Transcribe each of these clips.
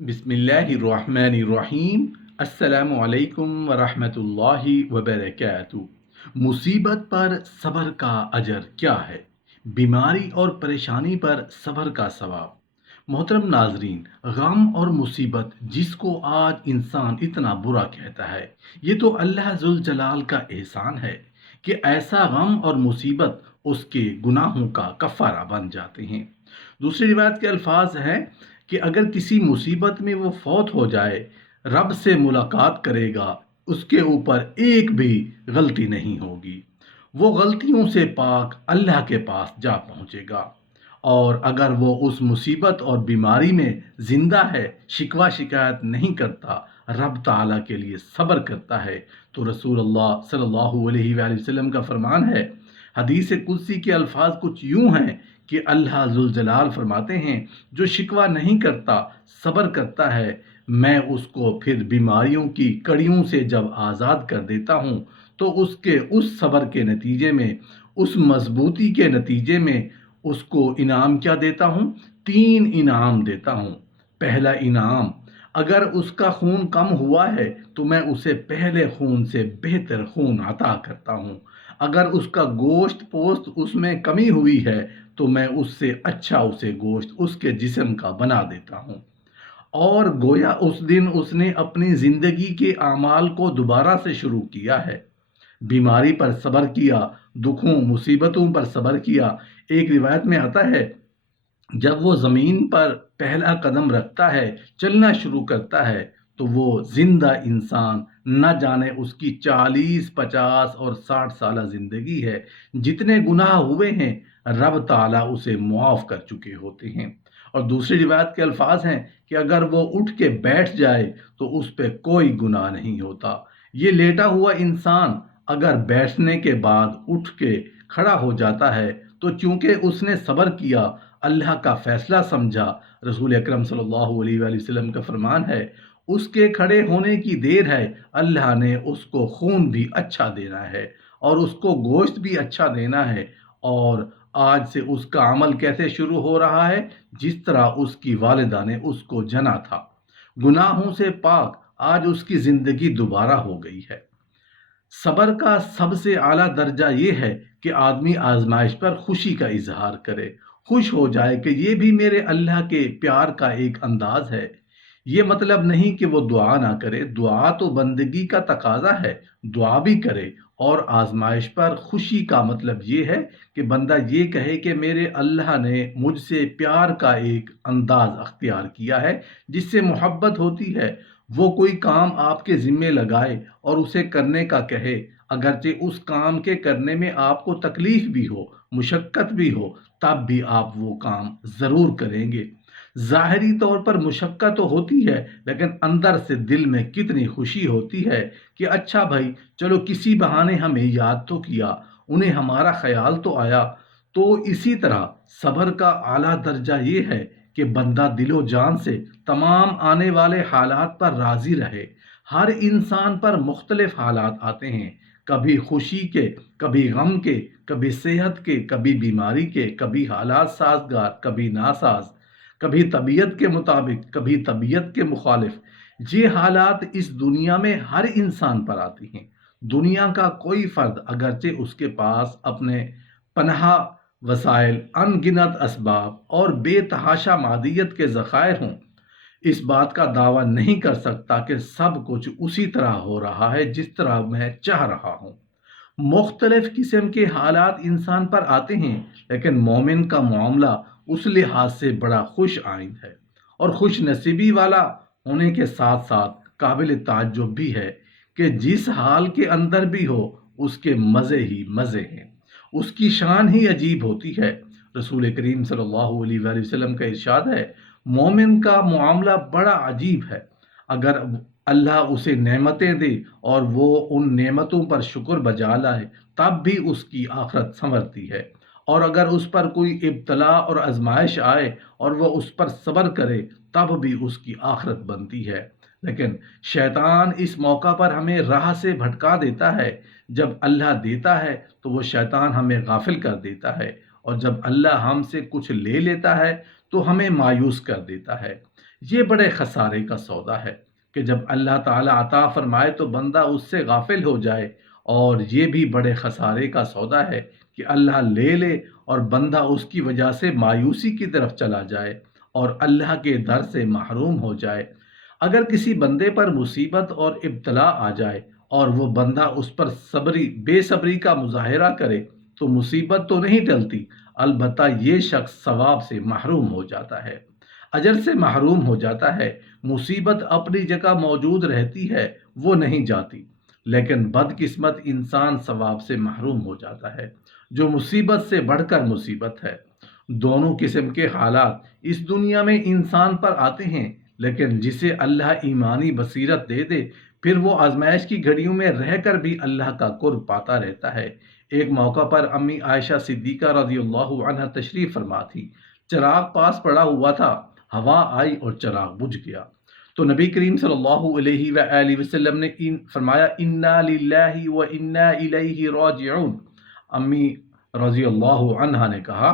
बिस्मिल्लाहिर्रहमानिर्रहीम। अस्सलामु अलैकुम वरहमतुल्लाहि वबरकातुहू। मुसीबत पर सब्र का अजर क्या है? बीमारी और परेशानी पर सब्र का सवाब। मोहतरम नाजरीन, गम और मुसीबत जिसको आज इंसान इतना बुरा कहता है, ये तो अल्लाह जुल जलाल का एहसान है कि ऐसा गम और मुसीबत उसके गुनाहों का कफ़ारा बन जाते हैं। दूसरी रिवायत के अल्फाज हैं कि अगर किसी मुसीबत में वो फौत हो जाए, रब से मुलाकात करेगा, उसके ऊपर एक भी गलती नहीं होगी, वो गलतियों से पाक अल्लाह के पास जा पहुंचेगा। और अगर वो उस मुसीबत और बीमारी में जिंदा है, शिकवा शिकायत नहीं करता, रब ताला के लिए सब्र करता है, तो रसूलुल्लाह सल्लल्लाहु अलैहि वसल्लम का फरमान है, हदीस कुदसी के अल्फाज कुछ यूं हैं कि अल्लाह जुल जलाल फरमाते हैं, जो शिकवा नहीं करता, सब्र करता है, मैं उसको फिर बीमारियों की कड़ियों से जब आज़ाद कर देता हूँ, तो उसके उस सब्र के नतीजे में, उस मजबूती के नतीजे में उसको इनाम क्या देता हूँ? 3 इनाम देता हूँ। पहला इनाम, अगर उसका खून कम हुआ है तो मैं उसे पहले खून से बेहतर खून अता करता हूँ। अगर उसका गोश्त पोस्त उसमें कमी हुई है तो मैं उससे अच्छा उसे गोश्त उसके जिस्म का बना देता हूँ। और गोया उस दिन उसने अपनी जिंदगी के आमाल को दोबारा से शुरू किया है। बीमारी पर सब्र किया, दुखों मुसीबतों पर सब्र किया। एक रिवायत में आता है, जब वो ज़मीन पर पहला कदम रखता है, चलना शुरू करता है, तो वो जिंदा इंसान, न जाने उसकी 40, 50 और 60 साल ज़िंदगी है, जितने गुनाह हुए हैं रब ताला उसे मुआफ़ कर चुके होते हैं। और दूसरी रिवायत के अल्फाज हैं कि अगर वो उठ के बैठ जाए तो उस पे कोई गुनाह नहीं होता। ये लेटा हुआ इंसान अगर बैठने के बाद उठ के खड़ा हो जाता है तो चूंकि उसने सब्र किया, अल्लाह का फैसला समझा, रसूल अकरम सल्लल्लाहु अलैहि वसल्लम का फरमान है, उसके खड़े होने की देर है, अल्लाह ने उसको खून भी अच्छा देना है और उसको गोश्त भी अच्छा देना है। और आज से उसका अमल कैसे शुरू हो रहा है? जिस तरह उसकी वालिदा ने उसको जना था, गुनाहों से पाक, आज उसकी जिंदगी दोबारा हो गई है। सब्र का सबसे आला दर्जा ये है कि आदमी आजमाइश पर खुशी का इजहार करे, खुश हो जाए कि ये भी मेरे अल्लाह के प्यार का एक अंदाज है। ये मतलब नहीं कि वो दुआ ना करे, दुआ तो बंदगी का तकाजा है, दुआ भी करे। और आजमाइश पर खुशी का मतलब ये है कि बंदा ये कहे कि मेरे अल्लाह ने मुझसे प्यार का एक अंदाज अख्तियार किया है, जिससे मोहब्बत होती है। वो कोई काम आपके ज़िम्मे लगाए और उसे करने का कहे, अगरचे उस काम के करने में आपको तकलीफ भी हो, मुशक्क़त भी हो, तब भी आप वो काम ज़रूर करेंगे। ज़ाहिरी तौर पर मुशक्क़त तो होती है, लेकिन अंदर से दिल में कितनी खुशी होती है कि अच्छा भाई, चलो किसी बहाने हमें याद तो किया, उन्हें हमारा ख़याल तो आया। तो इसी तरह सब्र का आला दर्जा ये है कि बंदा दिलो जान से तमाम आने वाले हालात पर राज़ी रहे। हर इंसान पर मुख्तलिफ हालात आते हैं, कभी खुशी के, कभी गम के, कभी सेहत के, कभी बीमारी के, कभी हालात साजगार, कभी नासाज, कभी तबीयत के मुताबिक, कभी तबीयत के मुखालिफ। ये हालात इस दुनिया में हर इंसान पर आती हैं। दुनिया का कोई फर्द, अगरचे उसके पास अपने पनाह वसाइल, अनगिनत असबाब और बेतहाशा मादियत के ज़खायर हों, इस बात का दावा नहीं कर सकता कि सब कुछ उसी तरह हो रहा है जिस तरह मैं चाह रहा हूँ। मुख्तलिफ किस्म के हालात इंसान पर आते हैं, लेकिन मोमिन का मामला उस लिहाज से बड़ा खुश आइंद है और खुश नसीबी वाला होने के साथ साथ काबिल ताज्जुब भी है कि जिस हाल के अंदर भी हो, उसके मज़े ही मज़े हैं, उसकी शान ही अजीब होती है। रसूल करीम सल्लल्लाहु अलैहि वसल्लम का इरशाद है, मोमिन का मामला बड़ा अजीब है। अगर अल्लाह उसे नेमतें दे और वो उन नेमतों पर शुक्र बजा लाए, तब भी उसकी आखरत संवरती है। और अगर उस पर कोई इब्तला और आजमाइश आए और वह उस पर सब्र करे, तब भी उसकी आखरत बनती है। लेकिन शैतान इस मौका पर हमें राह से भटका देता है। जब अल्लाह देता है तो वो शैतान हमें गाफिल कर देता है, और जब अल्लाह हमसे कुछ ले लेता है तो हमें मायूस कर देता है। یہ بڑے خسارے کا سودا ہے کہ جب اللہ تعالیٰ عطا فرمائے تو بندہ اس سے غافل ہو جائے، اور یہ بھی بڑے خسارے کا سودا ہے کہ اللہ لے لے اور بندہ اس کی وجہ سے مایوسی کی طرف چلا جائے اور اللہ کے در سے محروم ہو جائے۔ اگر کسی بندے پر مصیبت اور ابتلا آ جائے اور وہ بندہ اس پر بے صبری کا مظاہرہ کرے تو مصیبت تو نہیں ٹلتی، البتہ یہ شخص ثواب سے محروم ہو جاتا ہے، اجر سے محروم ہو جاتا ہے۔ مصیبت اپنی جگہ موجود رہتی ہے، وہ نہیں جاتی، لیکن بدقسمت انسان ثواب سے محروم ہو جاتا ہے، جو مصیبت سے بڑھ کر مصیبت ہے۔ دونوں قسم کے حالات اس دنیا میں انسان پر آتے ہیں، لیکن جسے اللہ ایمانی بصیرت دے دے پھر وہ آزمائش کی گھڑیوں میں رہ کر بھی اللہ کا قرب پاتا رہتا ہے۔ ایک موقع پر امی عائشہ صدیقہ رضی اللہ عنہ تشریف فرما تھی۔ چراغ پاس پڑا ہوا تھا، ہوا آئی اور چراغ بجھ گیا، تو نبی کریم صلی اللہ علیہ وآلہ وسلم نے فرمایا انا للہ و انا الیہ راجعون۔ امی رضی اللہ عنہا نے کہا،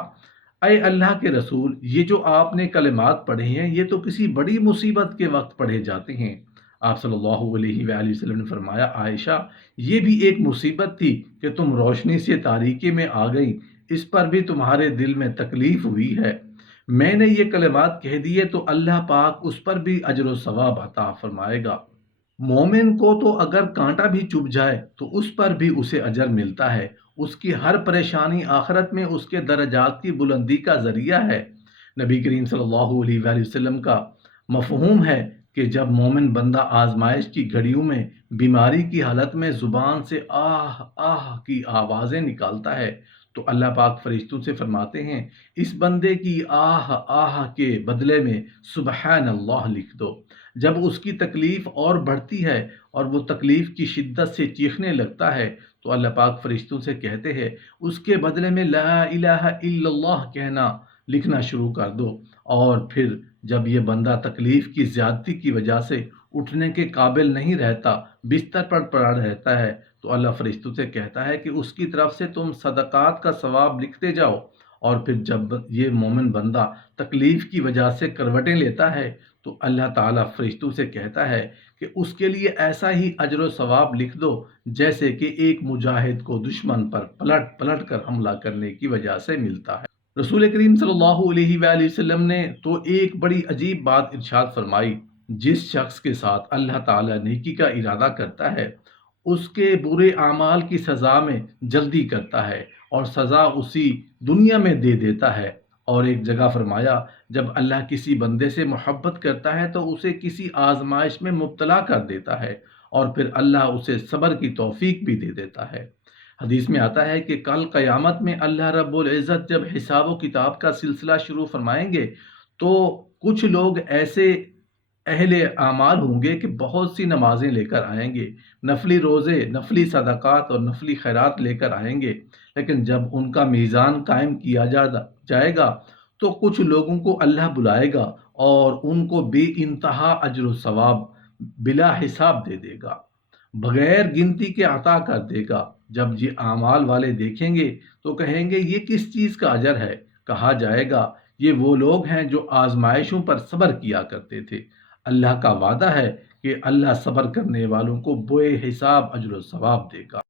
اے اللہ کے رسول، یہ جو آپ نے کلمات پڑھے ہیں یہ تو کسی بڑی مصیبت کے وقت پڑھے جاتے ہیں۔ آپ صلی اللہ علیہ وآلہ وسلم نے فرمایا، عائشہ یہ بھی ایک مصیبت تھی کہ تم روشنی سے تاریکی میں آ گئی، اس پر بھی تمہارے دل میں تکلیف ہوئی ہے، میں نے یہ کلمات کہہ دیے تو اللہ پاک اس پر بھی اجر و ثواب عطا فرمائے گا۔ مومن کو تو اگر کانٹا بھی چبھ جائے تو اس پر بھی اسے اجر ملتا ہے، اس کی ہر پریشانی آخرت میں اس کے درجات کی بلندی کا ذریعہ ہے۔ نبی کریم صلی اللہ علیہ وآلہ وسلم کا مفہوم ہے کہ جب مومن بندہ آزمائش کی گھڑیوں میں بیماری کی حالت میں زبان سے آہ آہ کی آوازیں نکالتا ہے تو اللہ پاک فرشتوں سے فرماتے ہیں، اس بندے کی آہ آہ کے بدلے میں سبحان اللہ لکھ دو۔ جب اس کی تکلیف اور بڑھتی ہے اور وہ تکلیف کی شدت سے چیخنے لگتا ہے تو اللہ پاک فرشتوں سے کہتے ہیں، اس کے بدلے میں لا الہ الا اللہ کہنا لکھنا شروع کر دو۔ اور پھر جب یہ بندہ تکلیف کی زیادتی کی وجہ سے اٹھنے کے قابل نہیں رہتا، بستر پر پڑا رہتا ہے، تو اللہ فرشتوں سے کہتا ہے کہ اس کی طرف سے تم صدقات کا ثواب لکھتے جاؤ۔ اور پھر جب یہ مومن بندہ تکلیف کی وجہ سے کروٹیں لیتا ہے تو اللہ تعالیٰ فرشتوں سے کہتا ہے کہ اس کے لیے ایسا ہی اجر و ثواب لکھ دو جیسے کہ ایک مجاہد کو دشمن پر پلٹ پلٹ کر حملہ کرنے کی وجہ سے ملتا ہے۔ رسول کریم صلی اللہ علیہ وآلہ وسلم نے تو ایک بڑی عجیب بات ارشاد فرمائی، جس شخص کے ساتھ اللہ تعالیٰ نیکی کا ارادہ کرتا ہے اس کے برے اعمال کی سزا میں جلدی کرتا ہے اور سزا اسی دنیا میں دے دیتا ہے۔ اور ایک جگہ فرمایا، جب اللہ کسی بندے سے محبت کرتا ہے تو اسے کسی آزمائش میں مبتلا کر دیتا ہے اور پھر اللہ اسے صبر کی توفیق بھی دے دیتا ہے۔ حدیث میں آتا ہے کہ کل قیامت میں اللہ رب العزت جب حساب و کتاب کا سلسلہ شروع فرمائیں گے تو کچھ لوگ ایسے اہل اعمال ہوں گے کہ بہت سی نمازیں لے کر آئیں گے، نفلی روزے، نفلی صدقات اور نفلی خیرات لے کر آئیں گے، لیکن جب ان کا میزان قائم کیا جائے گا تو کچھ لوگوں کو اللہ بلائے گا اور ان کو بے انتہا اجر و ثواب بلا حساب دے دے گا، بغیر گنتی کے عطا کر دے گا۔ جب یہ اعمال والے دیکھیں گے تو کہیں گے یہ کس چیز کا اجر ہے؟ کہا جائے گا یہ وہ لوگ ہیں جو آزمائشوں پر صبر کیا کرتے تھے۔ اللہ کا وعدہ ہے کہ اللہ صبر کرنے والوں کو بے حساب اجر و ثواب دے گا۔